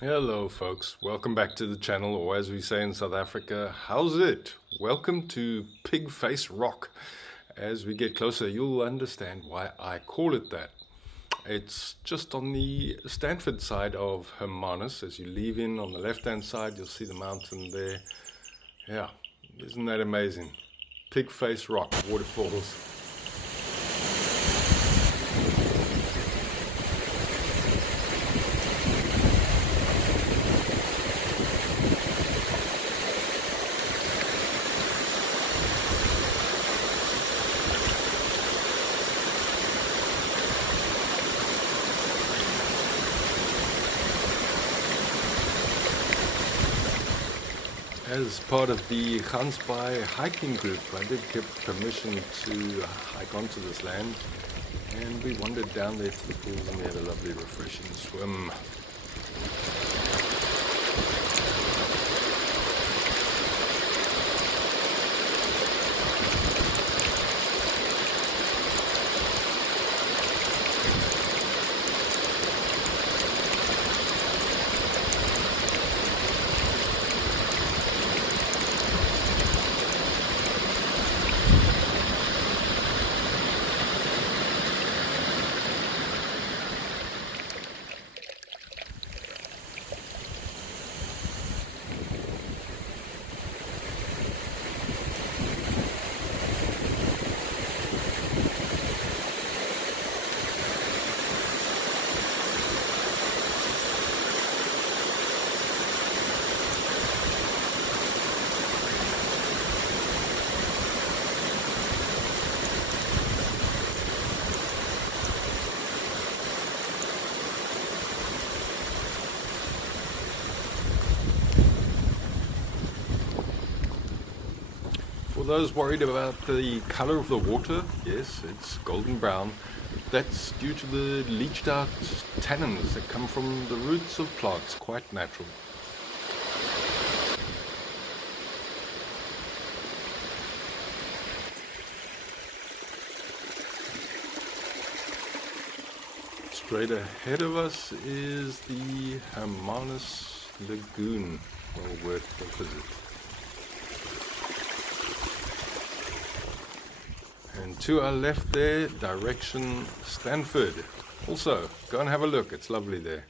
Hello folks, welcome back to the channel, or as we say in South Africa, how's it? Welcome to Pig Face Rock. As we get closer you'll understand why I call it that. It's just on the Stanford side of Hermanus. As you leave in on the left hand side you'll see the mountain there. Yeah, isn't that amazing? Pig Face Rock, waterfalls. As part of the Gansbaai hiking group, I did get permission to hike onto this land, and we wandered down there to the pools and we had a lovely refreshing swim. For those worried about the color of the water, yes, it's golden brown. That's due to the leached out tannins that come from the roots of plants, quite natural. Straight ahead of us is the Hermanus Lagoon, well worth the visit. And to our left there, direction Stanford. Also, go and have a look, it's lovely there.